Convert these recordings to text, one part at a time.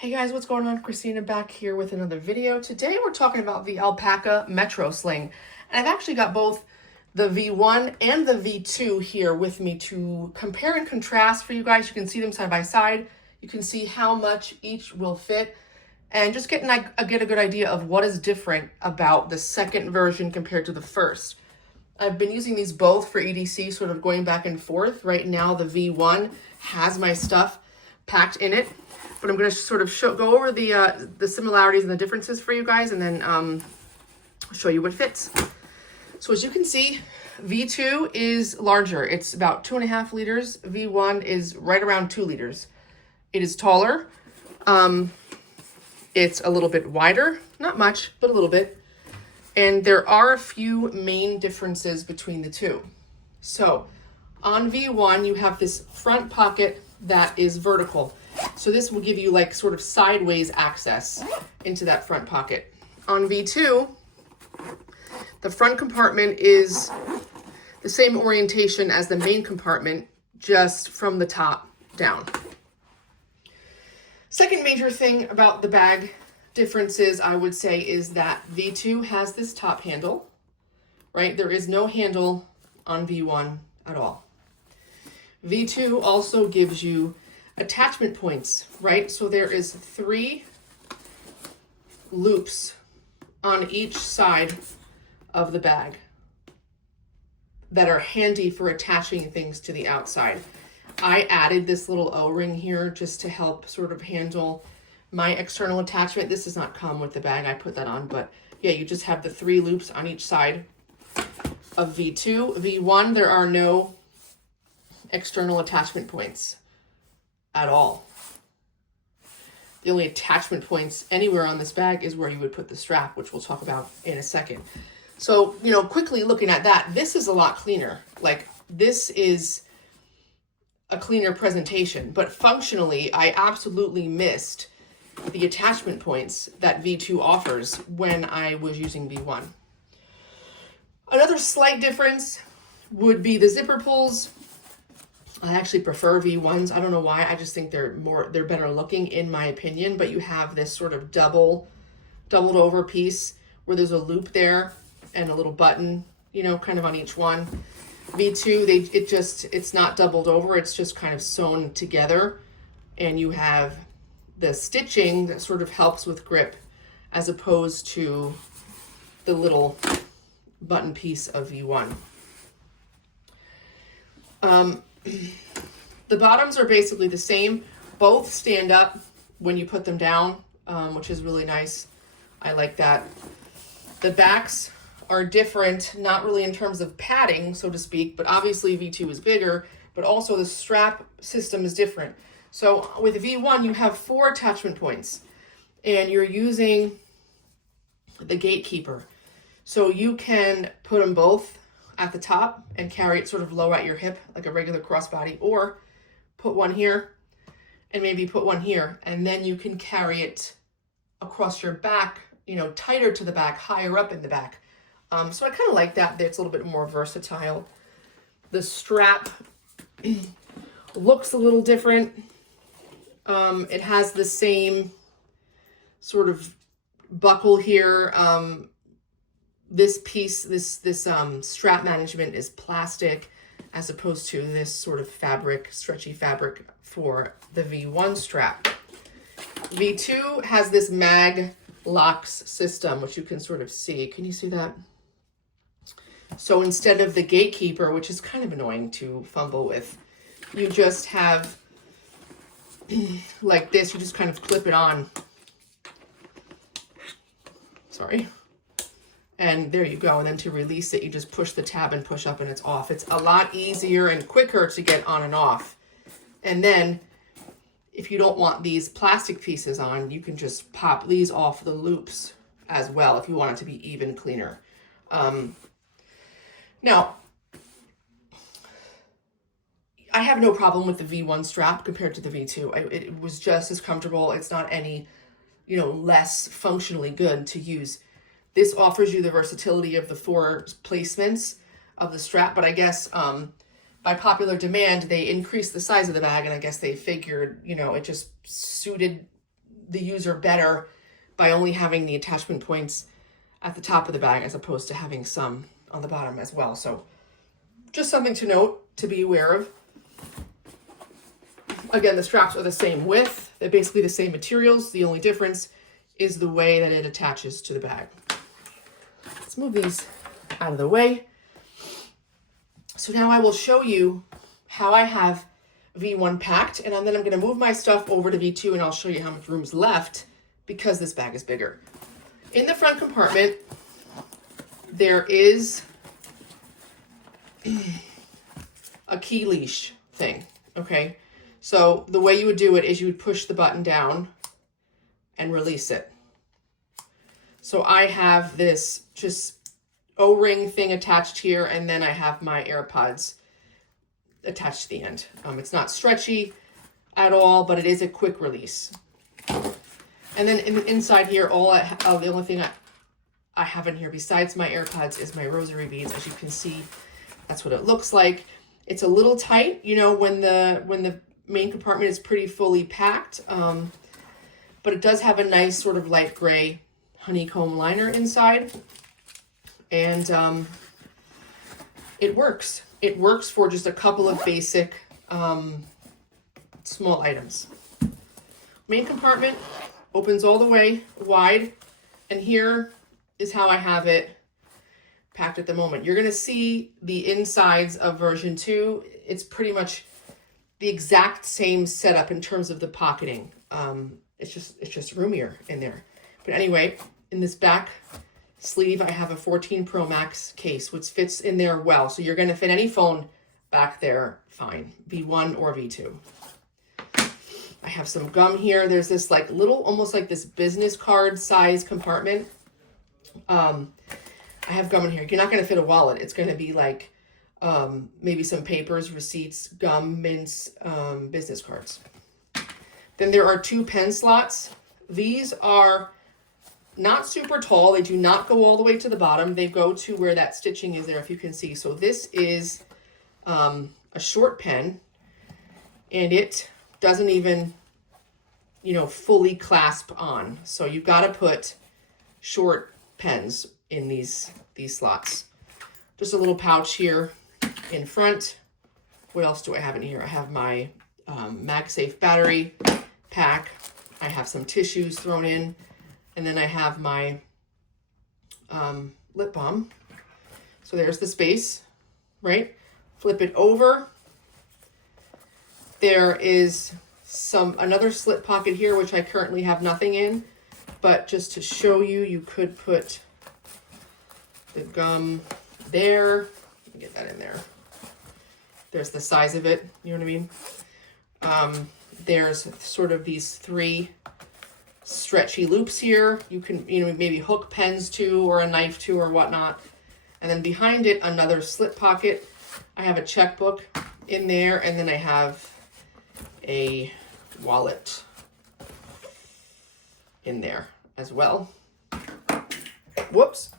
Hey guys, what's going on? Christina back here with another video. Today we're talking about the Alpaka Metro Sling. And I've actually got both the V1 and the V2 here with me to compare and contrast for you guys. You can see them side by side. You can see how much each will fit and just get a good idea of what is different about the second version compared to the first. I've been using these both for EDC, sort of going back and forth. Right now the V1 has my stuff packed in it. But I'm going to sort of go over the similarities and the differences for you guys, and then show you what fits. So as you can see, V2 is larger. It's about 2.5 liters. V1 is right around 2 liters. It is taller. It's a little bit wider, not much, but a little bit. And there are a few main differences between the two. So on V1, you have this front pocket that is vertical. So this will give you like sort of sideways access into that front pocket. On V2, the front compartment is the same orientation as the main compartment, just from the top down. Second major thing about the bag differences, I would say, is that V2 has this top handle, right? There is no handle on V1 at all. V2 also gives you attachment points, right? So there is 3 loops on each side of the bag that are handy for attaching things to the outside. I added this little O-ring here just to help sort of handle my external attachment. This does not come with the bag. I put that on, but yeah, you just have the 3 loops on each side of V2. V1, there are no external attachment points at all. The only attachment points anywhere on this bag is where you would put the strap, which we'll talk about in a second. So, quickly looking at that, this is a lot cleaner. Like, this is a cleaner presentation, but functionally, I absolutely missed the attachment points that V2 offers when I was using V1. Another slight difference would be the zipper pulls. I actually prefer V1s. I don't know why. I just think they're better looking in my opinion, but you have this sort of doubled over piece where there's a loop there and a little button, kind of on each one. V2, it's not doubled over. It's just kind of sewn together, and you have the stitching that sort of helps with grip as opposed to the little button piece of V1. The bottoms are basically the same. Both stand up when you put them down, which is really nice. I like that. The backs are different, not really in terms of padding, so to speak, but obviously V2 is bigger, but also the strap system is different. So with V1, you have 4 attachment points, and you're using the gatekeeper. So you can put them both at the top and carry it sort of low at your hip like a regular crossbody, or put one here and maybe put one here, and then you can carry it across your back, tighter to the back, higher up in the back. So I kind of like that. It's a little bit more versatile. The strap looks a little different. It has the same sort of buckle here. This piece, this strap management is plastic as opposed to this sort of stretchy fabric for the V1 strap. V2 has this mag locks system, which you can sort of see. Can you see that? So instead of the gatekeeper, which is kind of annoying to fumble with, you just have like this. You just kind of clip it on. Sorry. And there you go. And then to release it, you just push the tab and push up and it's off. It's a lot easier and quicker to get on and off. And then if you don't want these plastic pieces on, you can just pop these off the loops as well if you want it to be even cleaner. Now, I have no problem with the V1 strap compared to the V2. It was just as comfortable. It's not any, less functionally good to use. This offers you the versatility of the 4 placements of the strap, but I guess by popular demand, they increased the size of the bag, and I guess they figured, it just suited the user better by only having the attachment points at the top of the bag as opposed to having some on the bottom as well. So just something to note, to be aware of. Again, the straps are the same width. They're basically the same materials. The only difference is the way that it attaches to the bag. Let's move these out of the way. So now I will show you how I have V1 packed, and then I'm going to move my stuff over to V2, and I'll show you how much room's left because this bag is bigger. In the front compartment, there is a key leash thing, okay? So the way you would do it is you would push the button down and release it. So I have this just O-ring thing attached here, and then I have my AirPods attached to the end. It's not stretchy at all, but it is a quick release. And then inside here, the only thing I have in here besides my AirPods is my rosary beads. As you can see, that's what it looks like. It's a little tight, you know, when the main compartment is pretty fully packed, but it does have a nice sort of light gray honeycomb liner inside, and it works. It works for just a couple of basic small items. Main compartment opens all the way wide, and here is how I have it packed at the moment. You're gonna see the insides of version 2. It's pretty much the exact same setup in terms of the pocketing. It's just roomier in there. But anyway, in this back sleeve, I have a 14 Pro Max case, which fits in there well. So you're gonna fit any phone back there fine, V1 or V2. I have some gum here. There's this like little, almost like this business card size compartment. I have gum in here. You're not gonna fit a wallet. It's gonna be like maybe some papers, receipts, gum, mints, business cards. Then there are 2 pen slots. These are not super tall. They do not go all the way to the bottom. They go to where that stitching is there, if you can see. So this is a short pen, and it doesn't even, you know, fully clasp on. So you've got to put short pens in these slots. Just a little pouch here in front. What else do I have in here? I have my MagSafe battery pack. I have some tissues thrown in, and then I have my lip balm. So there's the space, right? Flip it over. There is another slip pocket here, which I currently have nothing in, but just to show you, you could put the gum there. Let me get that in there. There's the size of it, you know what I mean? There's sort of these 3 stretchy loops here. You can, you know, maybe hook pens to, or a knife to, or whatnot. And then behind it, another slip pocket. I have a checkbook in there, and then I have a wallet in there as well. Whoops.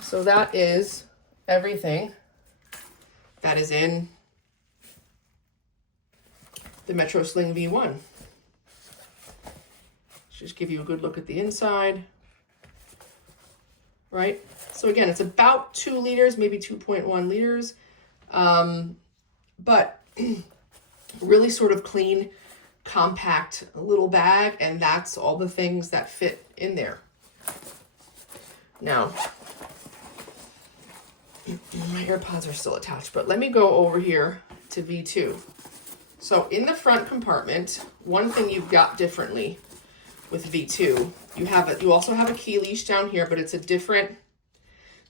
So that is everything that is in the Metro Sling V1. Just give you a good look at the inside, right? So again, it's about 2 liters, maybe 2.1 liters, but really sort of clean, compact little bag, and that's all the things that fit in there. Now, my AirPods are still attached, but let me go over here to V2. So in the front compartment, one thing you've got differently with V2, you also have a key leash down here, but it's a different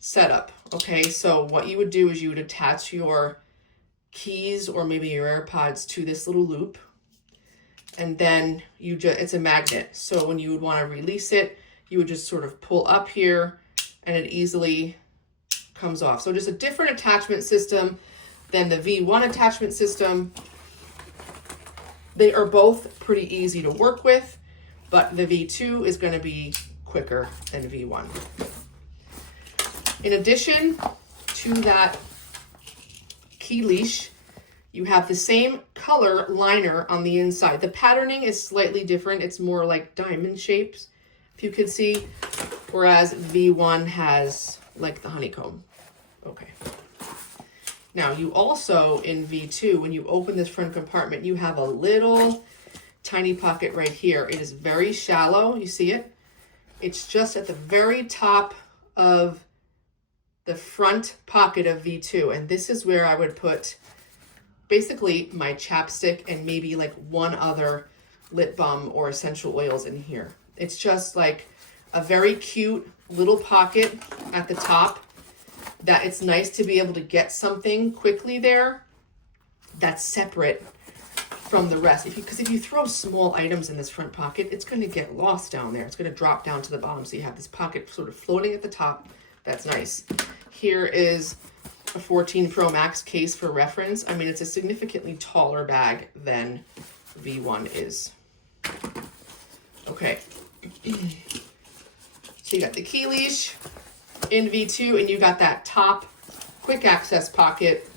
setup. Okay, so what you would do is you would attach your keys or maybe your AirPods to this little loop, and then it's a magnet. So when you would want to release it, you would just sort of pull up here, and it easily comes off. So just a different attachment system than the V1 attachment system. They are both pretty easy to work with, but the V2 is going to be quicker than V1. In addition to that key leash, You have the same color liner on the inside. The patterning is slightly different. It's more like diamond shapes, if you could see, whereas V1 has like the honeycomb. Okay. Now you also, in V2, when you open this front compartment, you have a little tiny pocket right here. It is very shallow. You see it? It's just at the very top of the front pocket of V2. And this is where I would put basically my chapstick and maybe like one other lip balm or essential oils in here. It's just like a very cute little pocket at the top that it's nice to be able to get something quickly there that's separate from the rest. Because if you throw small items in this front pocket, it's going to get lost down there. It's going to drop down to the bottom. So you have this pocket sort of floating at the top. That's nice. Here is a 14 Pro Max case for reference. I mean, it's a significantly taller bag than V1 is. Okay. So you got the key leash in V2, and you got that top quick access pocket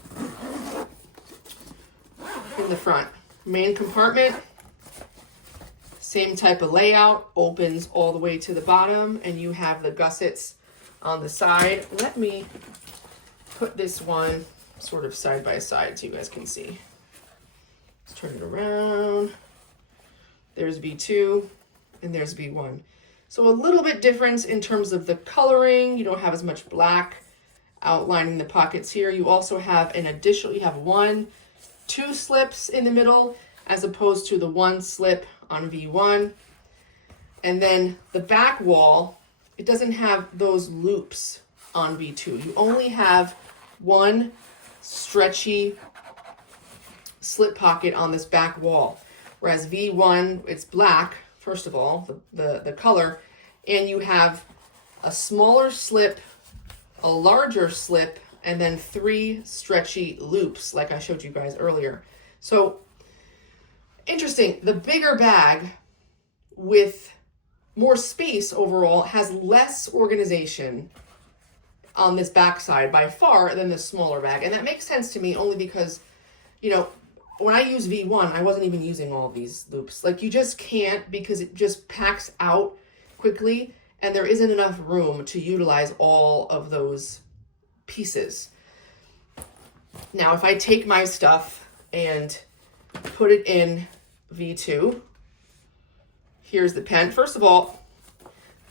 in the front. Main compartment, same type of layout, opens all the way to the bottom, and you have the gussets on the side. Let me put this one sort of side by side so you guys can see. Let's turn it around. There's V2 and there's V1. So a little bit different in terms of the coloring. You don't have as much black outlining the pockets here. You also have an additional, you have 2 slips in the middle as opposed to the 1 slip on V1. And then the back wall, it doesn't have those loops on V2. You only have 1 stretchy slip pocket on this back wall. Whereas V1, it's black, first of all, the color, and you have a smaller slip, a larger slip, and then 3 stretchy loops, like I showed you guys earlier. So, interesting. The bigger bag with more space overall has less organization on this backside by far than the smaller bag. And that makes sense to me only because, you know, when I use V1, I wasn't even using all of these loops. Like, you just can't, because it just packs out quickly and there isn't enough room to utilize all of those pieces. Now, if I take my stuff and put it in V2, here's the pen. First of all,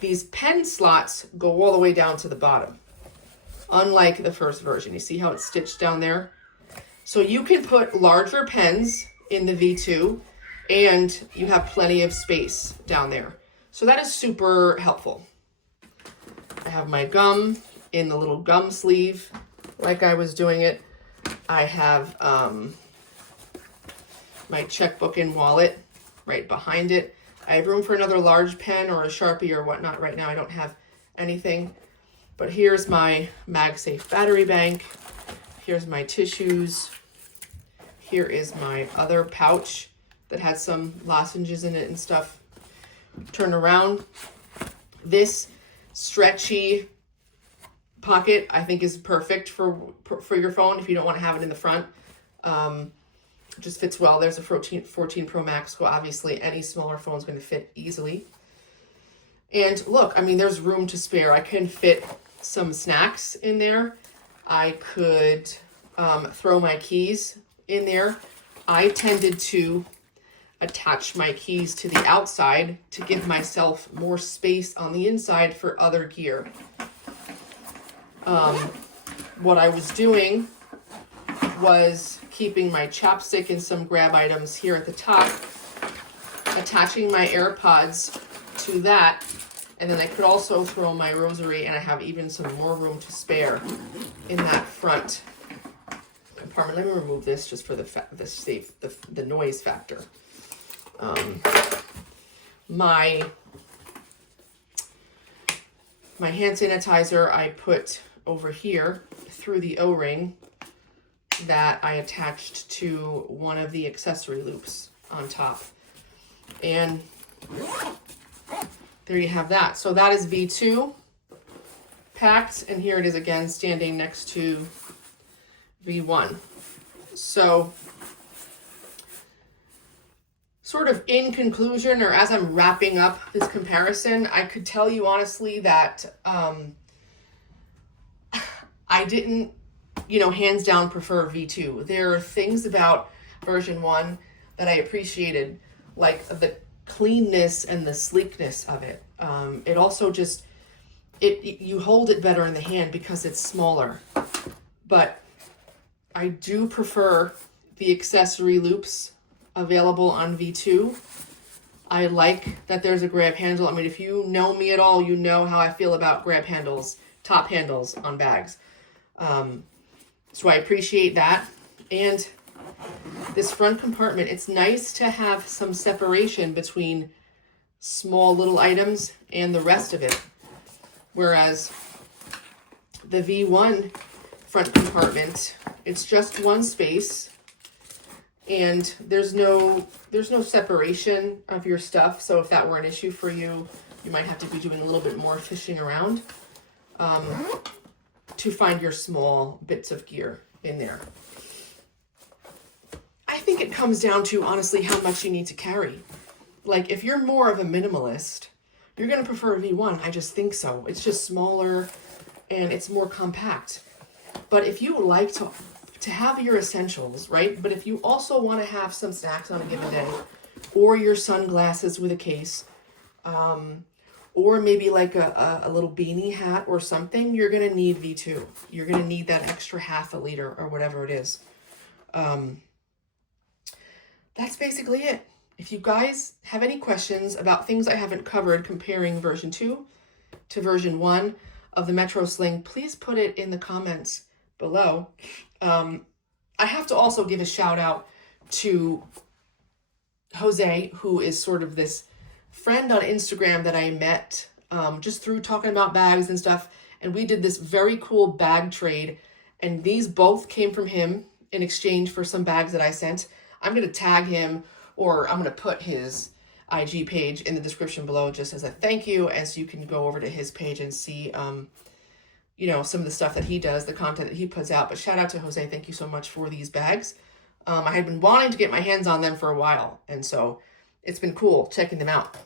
these pen slots go all the way down to the bottom, unlike the first version. You see how it's stitched down there? So you can put larger pens in the V2 and you have plenty of space down there. So that is super helpful. I have my gum in the little gum sleeve like I was doing it. I have my checkbook and wallet right behind it. I have room for another large pen or a Sharpie or whatnot. Right now I don't have anything. But here's my MagSafe battery bank. Here's my tissues. Here is my other pouch that has some lozenges in it and stuff. Turn around. This stretchy pocket I think is perfect for your phone if you don't want to have it in the front. It just fits well. There's a 14 Pro Max, so obviously any smaller phone is going to fit easily. And look, I mean, there's room to spare. I can fit some snacks in there. I could throw my keys in there. I tended to attach my keys to the outside to give myself more space on the inside for other gear. What I was doing was keeping my chapstick and some grab items here at the top, attaching my AirPods to that, and then I could also throw my rosary, and I have even some more room to spare in that front compartment. Let me remove this just for the noise factor. My hand sanitizer I put over here through the O-ring that I attached to one of the accessory loops on top. And there you have that. So that is V2 packed, and here it is again standing next to V1. So sort of in conclusion, or as I'm wrapping up this comparison, I could tell you honestly that I didn't, hands down prefer V2. There are things about version 1 that I appreciated, like the cleanness and the sleekness of it. It also just, you hold it better in the hand because it's smaller. But I do prefer the accessory loops available on V2. I like that there's a grab handle. I mean, if you know me at all, you know how I feel about grab handles, top handles on bags. So I appreciate that. And this front compartment, it's nice to have some separation between small little items and the rest of it. Whereas the V1 front compartment, it's just one space and there's no separation of your stuff. So if that were an issue for you, you might have to be doing a little bit more fishing around to find your small bits of gear in there. I think it comes down to, honestly, how much you need to carry. Like, if you're more of a minimalist, you're going to prefer a V1. I just think so. It's just smaller and it's more compact. But if you like to have your essentials, right? But if you also want to have some snacks on a given day, or your sunglasses with a case, or maybe like a little beanie hat or something, you're going to need V2. You're going to need that extra half a liter or whatever it is. That's basically it. If you guys have any questions about things I haven't covered comparing version 2 to version 1 of the Metro Sling, please put it in the comments below. I have to also give a shout out to Jose, who is sort of this friend on Instagram that I met just through talking about bags and stuff. And we did this very cool bag trade. And these both came from him in exchange for some bags that I sent. I'm going to tag him, or I'm going to put his IG page in the description below just as a thank you, as you can go over to his page and see, some of the stuff that he does, the content that he puts out. But shout out to Jose. Thank you so much for these bags. I had been wanting to get my hands on them for a while, and so it's been cool checking them out.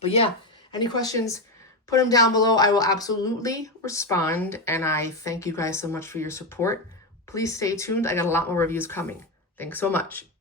But yeah, any questions, put them down below. I will absolutely respond, and I thank you guys so much for your support. Please stay tuned. I got a lot more reviews coming. Thanks so much.